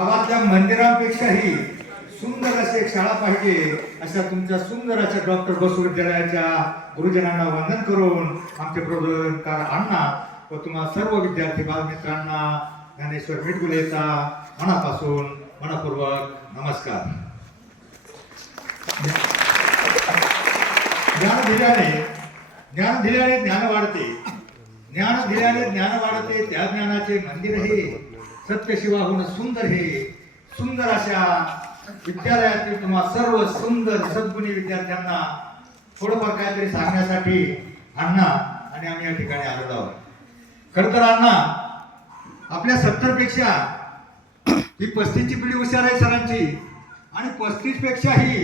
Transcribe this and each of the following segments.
गावातल्या मंदिरांपेक्षाही सुंदर अशी एक शाळा पाहिजे अशा तुमच्या सुंदर अशा डॉक्टर बसू विद्यालयाच्या गुरुजनांना वंदन करून आमचे प्रबोधनकार अण्णा व तुम्हा सर्व विद्यार्थी बालमित्रांना ज्ञानेश्वर मिटगुलेचा मनापासून मनपूर्वक नमस्कार. ज्ञान दिल्याने ज्ञान दिल्याने ज्ञान वाढते. ज्ञान दिल्याने ज्ञान वाढते त्या ज्ञानाचे मंदिर हे सत्यशिवाहून सुंदर हे. सुंदर अशा विद्यालयातील तुम्हा सर्व सुंदर सद्गुणी विद्यार्थ्यांना थोडंफार काहीतरी सांगण्यासाठी अण्णा आणि आम्ही या ठिकाणी आलेलो आहोत. खर तर अण्णा आपल्या सत्तरपेक्षा ही पस्तीसची पिढी हुशार आहे सरांची. आणि पस्तीसपेक्षा ही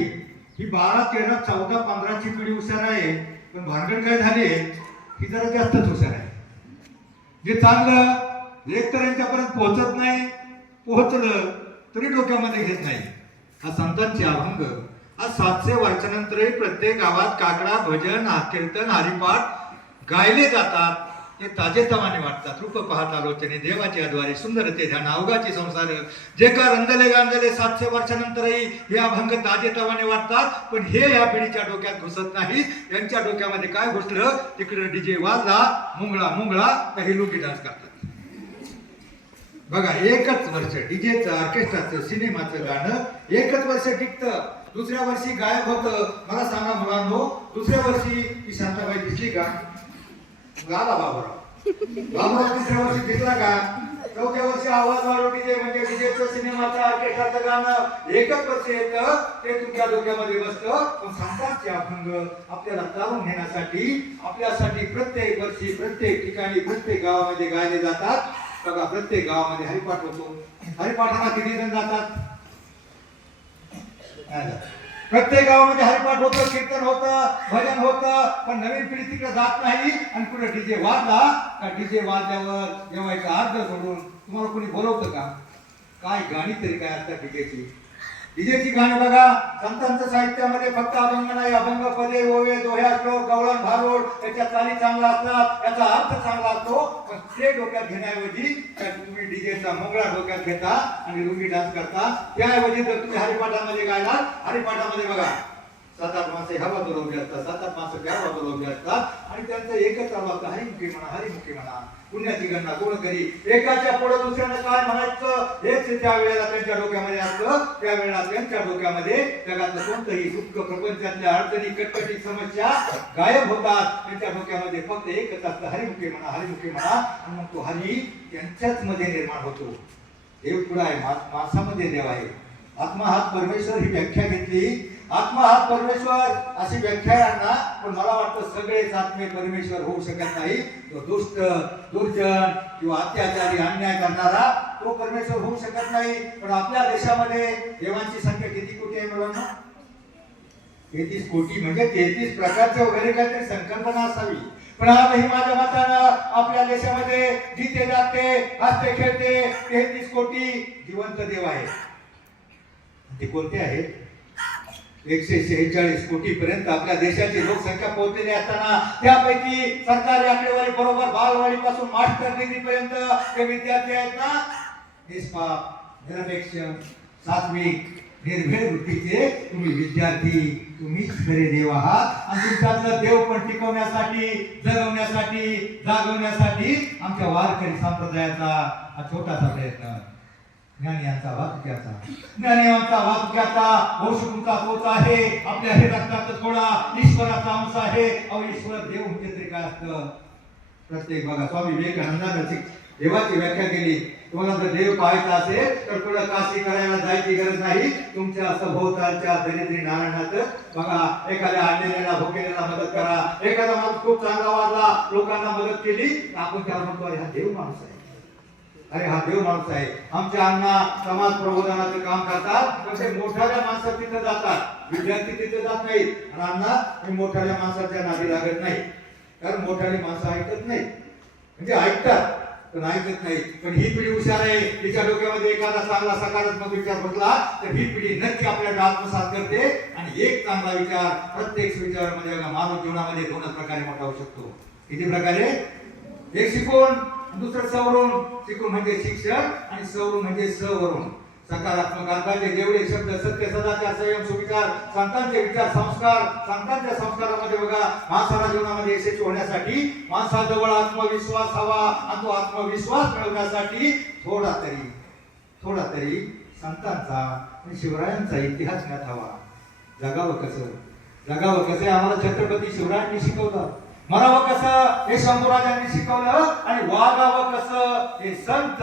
ही बारा तेरा चौदा पंधराची पिढी हुशार आहे. पण भानगड काय झाले ही जरा जास्तच हुशार आहे. जे चांगलं एक तर यांच्यापर्यंत पोहोचत नाही पोहोचलं तरी डोक्यामध्ये घेत नाही. हा संतांचे अभंग. आज सातशे वर्षानंतरही प्रत्येक गावात काकडा भजन कीर्तन हरिपाठ गायले जातात. हे ताजेतवाने वाटतात. रूप पाहता आलोचने देवाची अद्वारे सुंदर ते ध्यान अवघाचे संसार. जे का रंजले गांजले सातशे वर्षानंतरही हे अभंग ताजेतवाने वाटतात. पण हे या पिढीच्या डोक्यात घुसत नाही. यांच्या डोक्यामध्ये काय घुसलं? तिकडे डीजे वाजला मुंगळा मुंगळा तर हे लोकी डान्स करतात बघा एकच वर्ष डीजेचं ऑर्केस्ट्राचं सिनेमाचं गाणं एकच वर्ष टिकतं. दुसऱ्या वर्षी गायब होतं. मला सांगा मुलांनो दुसऱ्या वर्षी ती शांताबाई दिसली का? गाला बाबूराव. बाबूराव तिसऱ्या वर्षी दिसला का? चौथ्या वर्षी आवाज वाढव डीजे म्हणजे डीजेचं सिनेमाचं ऑर्केस्ट्राचं गाणं एकच वर्ष येतं. ते तुमच्या डोक्यामध्ये बसतं. पण संतांचे अभंग आपल्याला तारून घेण्यासाठी आपल्यासाठी प्रत्येक वर्षी प्रत्येक ठिकाणी प्रत्येक गावामध्ये गायले जातात. बघा प्रत्येक गावामध्ये हरिपाठ होतो. हरिपाठाला किती जण जातात? प्रत्येक गावामध्ये हरिपाठ होतं कीर्तन होतं भजन होतं पण नवीन पिढी तिकडे जात नाही आणि पुढे डीजे वाजला का डीजे वाजल्यावर जेवायचा अर्ध सोडून तुम्हाला कोणी बोलवतं का? काय गाणी तरी काय असतात डीजेची? विजेची गाणी बघा. संतांच्या साहित्यामध्ये फक्त अभंग नाही अभंग पदे ओवे दोह्या श्लोक गवळण भारोड त्याच्या चाली चांगला असतात. त्याचा अर्थ चांगला असतो पण ते डोक्यात घेण्याऐवजी तुम्ही डीजेचा मोगळा डोक्यात घेता आणि रुंगी डान्स करता. त्याऐवजी जर तुम्ही हरिपाठामध्ये गायला हरिपाठामध्ये बघा. सात आठ माणसं ह्या बाजूला उभी असतात सात आठ माणसं त्या बाजूला उभी असतात. आणि त्यांचं एकच आवाज हरिमुखी म्हणा हरिमुखी म्हणा पुण्याची गणना कोण करी एकाच्या पुढे दुसऱ्यानं काय म्हणायचं? हेच त्या वेळेला त्यांच्या डोक्यामध्ये असतं. त्यावेळेला त्यांच्या डोक्यामध्ये जगातलं कोणतंही दुःख प्रपंचातल्या अडचणी कटकटी समस्या गायब होतात. त्यांच्या डोक्यामध्ये फक्त एकच असतं हरिमुखी म्हणा हरिमुखी म्हणा. आणि मग तो हरी त्यांच्याच मध्ये निर्माण होतो. देव पुढे आहे माणसामध्ये देव आहे. आत्मा हात परमेश्वर ही व्याख्या घेतली. आत्मा हा परमेश्वर अशी व्याख्या आहे पण मला वाटतं सगळेच आत्मे परमेश्वर होऊ शकत नाही. तो दुष्ट दुर्जन किंवा अत्याचारी अन्याय करणारा तो परमेश्वर होऊ शकत नाही. पण आपल्या देशामध्ये देवांची संख्या किती कोटी आहे मुलांना? तेहतीस कोटी म्हणजे तेहतीस प्रकारचे वगैरे काहीतरी संकल्पना असावी. पण आजही माझ्या मतानं आपल्या देशामध्ये जिथे जाते हसते खेळते तेहतीस कोटी जिवंत देव आहे ते कोणते आहेत? एकशे शेहेचाळीस कोटी पर्यंत आपल्या देशाची लोकसंख्या पोहोचलेली असताना त्यापैकी सरकारी आकडेवारी बरोबर बालवाडी पासून मास्टर डिग्री पर्यंत जे विद्यार्थी आहेत ना. निष्पाप निरपेक्ष सात्विक निर्भय वृत्तीचे तुम्ही विद्यार्थी तुम्हीच खरे देव आहात. आणि तुमच्यातलं देव पण टिकवण्यासाठी जगवण्यासाठी जागवण्यासाठी आमच्या वारकरी संप्रदायाचा हा छोटासा प्रयत्न. ज्ञानियांचा यांचा ज्ञानियांचा वाक्याचा यांचा वाचुक्याचा तोच आहे. आपल्या हे रक्तात थोडा ईश्वराचा अंश आहे. अहो ईश्वर देव म्हणजे तरी काय असतं? प्रत्येक बघा स्वामी विवेकानंदाने देवाची व्याख्या केली. तुम्हाला जर देव पाहायचा असेल तर पुढे काशी करायला जायची गरज नाही. तुमच्या सभोवतालच्या दरिद्री नारायणात बघा एखाद्या आणलेल्या भुकेलेला मदत करा. एखादा माणूस खूप चांगला वाजला लोकांना मदत केली आपण त्याला म्हणतो ह्या हा देव माणूस आहे. अरे हा देव माणूस आहे. आमच्या अण्णा समाज प्रबोधनाचं काम करतात पण ते मोठ्या माणसात तिथं जातात. विद्यार्थी तिथे जात नाहीत. आणि अण्णा हे मोठ्या माणसाच्या नादी लागत नाही कारण मोठ्याने माणसं ऐकत नाही म्हणजे ऐकतात पण ऐकत नाही पण ही पिढी हुशार आहे. तिच्या डोक्यामध्ये एखादा चांगला सकारात्मक विचार बसला तर ही पिढी नक्की आपल्याला आत्मसात करते. आणि एक चांगला विचार प्रत्येक विचारामध्ये म्हणजे मानव जीवनामध्ये दोनच प्रकारे मोठा होऊ शकतो. किती प्रकारे? एक शिकवण दुसरं सवरून शिकून म्हणजे शिक्षण आणि सवरून म्हणजे सवरून. सकारात्मक अर्थाचे जेवढे शब्द सत्य सदाचार संयम सुविचार संतांचे विचार संस्कार संतांच्या संस्कारामध्ये बघा माणसाला जीवनामध्ये यशस्वी होण्यासाठी माणसाजवळ आत्मविश्वास हवा आणि तो आत्मविश्वास मिळवण्यासाठी थोडा तरी थोडा तरी संतांचा आणि शिवरायांचा इतिहास ज्ञात हवा. जगावं कसं? जगावं कसं? आम्हाला छत्रपती शिवरायांनी शिकवतात म्हणावं कसं हे शंभूराजांनी शिकवलं आणि वागावं कसं हे संत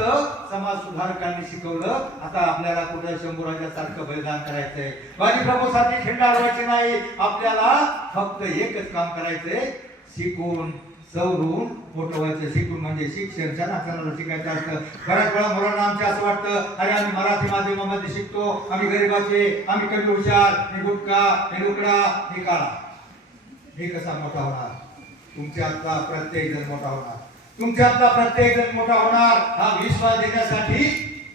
समाज सुधारकांनी शिकवलं आता आपल्याला कुठं शंभूराजासारखं बलिदान करायचंय? बाजी प्रभूसाठी खिंडा व्हायचे नाही. आपल्याला फक्त एकच काम करायचंय शिकून सवरून मोठं व्हायचं शिकून म्हणजे शिक्षण क्षणाक्षणाला शिकायचं असतं. बऱ्याच वेळा मुलांना आमच्या असं वाटतं अरे आम्ही मराठी माध्यमामध्ये शिकतो आम्ही गरीबाचे आम्ही कमी हुशार हे गुटका हे लुकडा हे काळा. हे कसा मोठा होणार? तुमच्यातला प्रत्येक जण मोठा होणार. तुमच्यातला प्रत्येक जण मोठा होणार हा विश्वास देण्यासाठी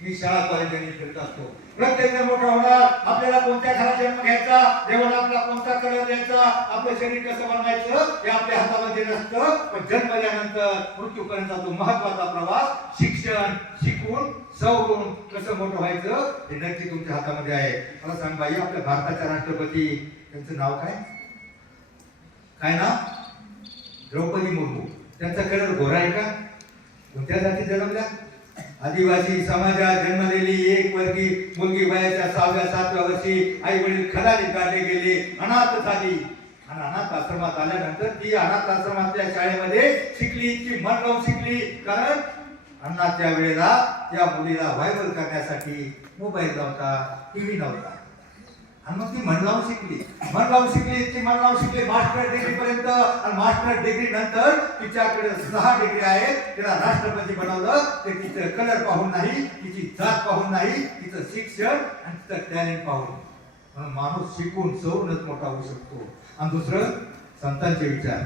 मी शाळा कॉलेजांनी फिरत असतो. प्रत्येक जण मोठा होणार आपल्याला कोणत्या घरात जन्म घ्यायचा देवाला आपला कोणता कलर द्यायचा आपलं शरीर कसं बनवायचं हे आपल्या हातामध्ये नसतं. पण जन्म झाल्यानंतर मृत्यूपर्यंत तो महत्त्वाचा प्रवास शिक्षण शिकून सवरून कसं मोठं व्हायचं हे नक्की तुमच्या हातामध्ये आहे. मला सांग बाई आपल्या भारताच्या राष्ट्रपती त्यांचं नाव काय? काय ना द्रौपदी मुर्मू. त्यांचा कलर गोरा आहे का? कोणत्या जाती जन्मल्या आदिवासी समाजात जन्मलेली एक वर्गी मुलगी वयाच्या सहाव्या सातव्या वर्षी आई वडील खलाली काढले गेले. अनाथ झाली. आणि अनाथ आश्रमात आल्यानंतर ती अनाथ आश्रमातल्या शाळेमध्ये शिकली. ती मन लावून शिकली. कारण अण्णाच्या वेळेला त्या मुलीला व्हायरल करण्यासाठी मोबाईल नव्हता टीव्ही नव्हता. आणि मग ती मन लावून शिकली. मन लावून शिकली ती मन लावून शिकली. मास्टर डिग्री पर्यंत. आणि मास्टर डिग्री नंतर तिच्याकडे सहा डिग्री आहे तिला राष्ट्रपती बनवलं. ते तिचं कलर पाहून नाही तिची जात पाहून नाही तिचं शिक्षण आणि तिचं टॅलेंट पाहून. म्हणून माणूस शिकून सवरूनच मोठा होऊ शकतो. आणि दुसरं संतांचे विचार.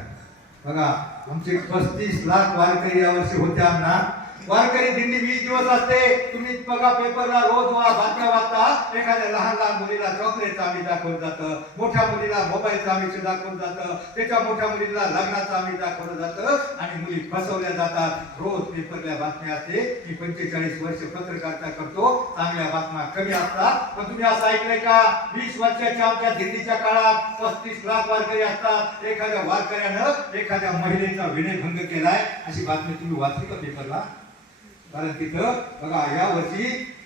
बघा आमचे पस्तीस लाख वारकरी यावर्षी होते ना वारकरी दिंडी वीस दिवस असते. तुम्ही बघा पेपरला रोज वा बातम्या वाचता. एखाद्या लहान लहान मुलीला चॉकलेटचं आम्ही दाखवलं जातं. मोठ्या मुलीला मोबाईलचं आम्ही दाखवलं जातं. त्याच्या मोठ्या मुलीला लग्नाचं आम्ही दाखवलं जातं. आणि मुली फसवल्या जातात. रोज पेपरल्या बातम्या असते. मी पंचेचाळीस वर्ष पत्रकारिता करतो. चांगल्या बातम्या कमी असतात. पण तुम्ही असं ऐकलंय का? वीस वर्षाच्या आमच्या दिल्लीच्या काळात पस्तीस लाख वारकरी असतात. एखाद्या वारकऱ्यानं एखाद्या महिलेचा विनयभंग केलाय. अशी बातमी तुम्ही वाचली का पेपरला? कारण तिथं बघा या वर्षी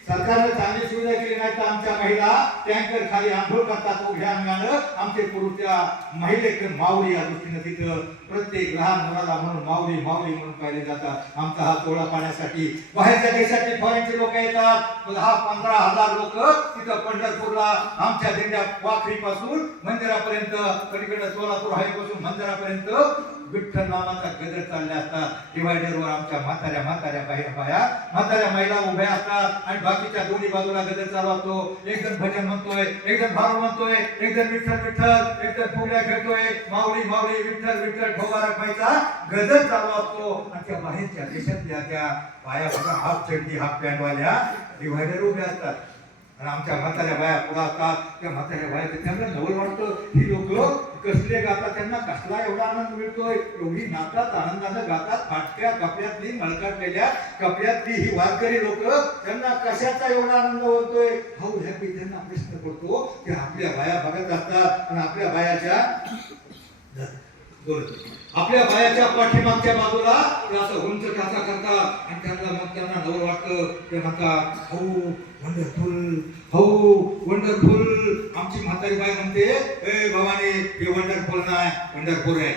सरकारनं चांगली सुविधा केली नाही तर आमच्या महिला टँकर खाली आंघोळ करतात उभ्या अंगानं. आमचे पुरुष त्या महिलेकडे माऊली या दृष्टीनं तिथं प्रत्येक लहान मुलाला म्हणून माऊली माऊली म्हणून पाहिले जातात. आमचा हा तोडा पाण्यासाठी बाहेरच्या देशातील फॉरेनचे लोक येतात. दहा पंधरा हजार लोक तिथं पंढरपूरला आमच्या दिंड्या वाखरीपासून मंदिरापर्यंत कधीकडे सोलापूर हायपासून मंदिरापर्यंत विठ्ठल नावाचा गजर चालले असतात. डिवायडरवर आमच्या म्हाताऱ्या म्हाताऱ्या बाहेर बाया म्हाताऱ्या महिला उभ्या असतात आणि बाकीच्या दोन्ही बाजूला गजर चालू असतो एक जण भजन म्हणतोय एक जण भारू म्हणतोय एक जण विठ्ठल विठ्ठल एक जण फुगड्या खेळतोय. माऊली माऊली विठ्ठल विठ्ठल ठोगा रखवायचा गजर चालू असतो आणि त्या बाहेरच्या देशातल्या त्या बाया बघा हाफ चड्डी हाफ पॅन्टवाल्या डिवायडर उभ्या असतात. आणि आमच्या म्हाताऱ्या बाया पुढं असतात. त्या म्हाताऱ्या बाया त्यांना नवल वाटतं. ही लोक कसले गातात त्यांना कसला एवढा आनंद मिळतोय? एवढी नातात आनंदानं गातात फाटक्या कपड्यातली मळकाटलेल्या कपड्यातली ही वारकरी लोक त्यांना कशाचा एवढा आनंद होतोय? हाऊ ह्या त्यांना प्रश्न पडतो की आपल्या बाया बघत असतात आणि आपल्या बायाच्या बरोबर. आपल्या बायाच्या पाठीमागच्या बाजूला असं उंच टाचा करतात आणि त्यांना मग त्यांना नवं वाटतं ते म्हणतात हो वंडरफुल हो वंडरफुल आमची म्हातारी बाय म्हणते ए भवानी हे वंडरफुल नाही वंडरफुल आहे.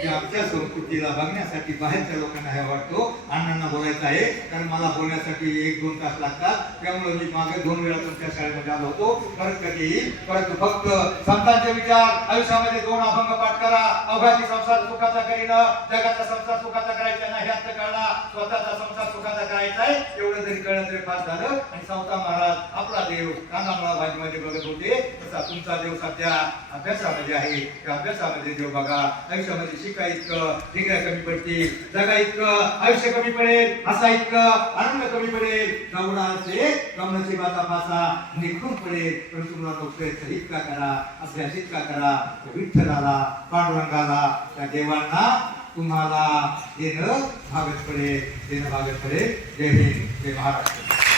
म्हणजे आमच्या संस्कृतीला बघण्यासाठी बाहेरच्या लोकांना हे वाटतो अण्णांना बोलायचं आहे. कारण मला बोलण्यासाठी एक दोन तास लागतात. त्यामुळे मी मागे दोन वेळा तुमच्या शाळेमध्ये आलो होतो. परत कधी येईल? परंतु फक्त संतांचे विचार. आयुष्यामध्ये दोन अभंग पाठ करा. अवघाची संसार सुखाचा करीन. जगाचा संसार सुखाचा करायचा नाही ह्यात कळला स्वतःचा संसार सुखाचा करायचा आहे एवढं जरी कळलं तरी फार झालं. आणि सावता महाराज आपला देव कांदामुळा भाजीमध्ये बघत होते. तसा तुमचा देव सध्या अभ्यासामध्ये आहे. त्या अभ्यासामध्ये देव बघा आयुष्यामध्ये शिका इतकं डिग्र्या कमी पडतील जगा इतकं आयुष्य कमी पडेल हसा इतकं आनंद कमी पडेल. गवडा असे गमनाची बाता पासा निघून पडेल. पण तुम्हाला प्रयत्न इतका करा अभ्यास इतका करा विठ्ठलाला पांडुरंगाला त्या देवांना तुम्हाला येणं भागत पडेल देणं भागत पडेल जय हिंद. जय महाराष्ट्र.